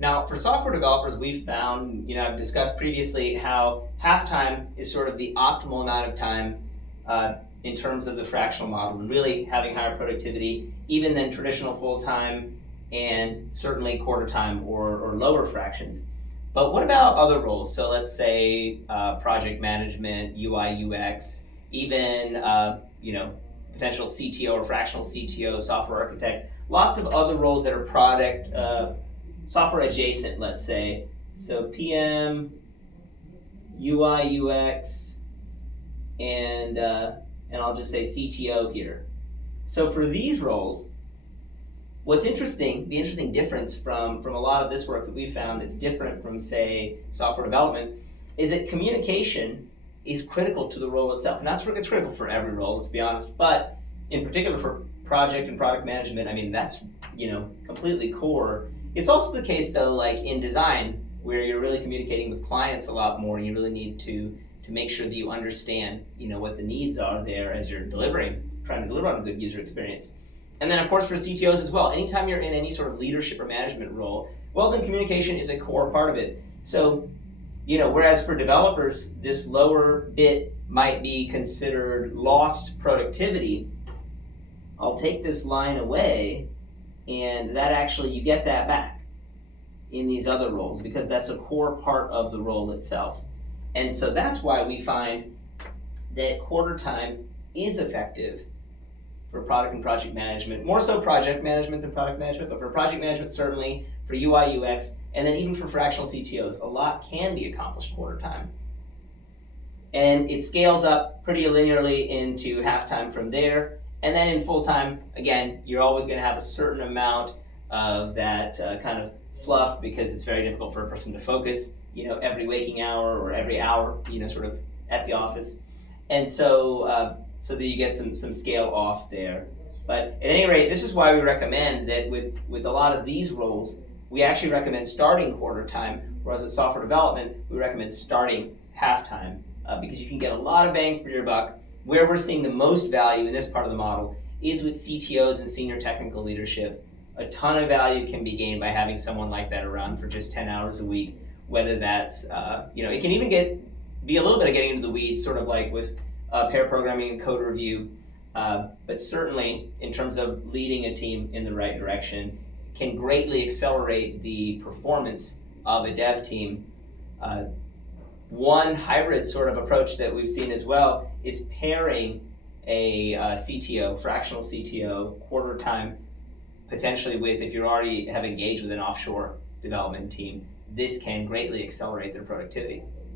Now, for software developers, we've found, I've discussed previously how halftime is sort of the optimal amount of time in terms of the fractional model and really having higher productivity, even than traditional full-time and certainly quarter time or lower fractions. But what about other roles? So let's say project management, UI, UX, even potential CTO or fractional CTO, software architect, lots of other roles that are product software adjacent, let's say. So PM, UI, UX, and I'll just say CTO here. So for these roles, what's interesting, the interesting difference from a lot of this work that we've found that's different from, say, software development, is that communication is critical to the role itself. And it's critical for every role, let's be honest, but in particular for project and product management, I mean, that's completely core. It's also the case, though, like in design, where you're really communicating with clients a lot more, and you really need to make sure that you understand, what the needs are there as you're trying to deliver on a good user experience. And then, of course, for CTOs as well, anytime you're in any sort of leadership or management role, well, then communication is a core part of it. So, whereas for developers, this lower bit might be considered lost productivity, I'll take this line away, and that actually, you get that back in these other roles because that's a core part of the role itself. And so that's why we find that quarter time is effective for product and project management, more so project management than product management, but for project management certainly, for UI, UX, and then even for fractional CTOs, a lot can be accomplished quarter time. And it scales up pretty linearly into halftime from there. And then in full time, again, you're always going to have a certain amount of that kind of fluff because it's very difficult for a person to focus, every waking hour or every hour, sort of at the office. And so that you get some scale off there. But at any rate, this is why we recommend that with a lot of these roles, we actually recommend starting quarter time, whereas with software development, we recommend starting halftime because you can get a lot of bang for your buck. Where we're seeing the most value in this part of the model is with CTOs and senior technical leadership. A ton of value can be gained by having someone like that around for just 10 hours a week, whether that's, it can even be a little bit of getting into the weeds, sort of like with pair programming and code review, but certainly in terms of leading a team in the right direction, can greatly accelerate the performance of a dev team. One hybrid sort of approach that we've seen as well is pairing a CTO, fractional CTO, quarter time, potentially with, if you already have engaged with an offshore development team, this can greatly accelerate their productivity.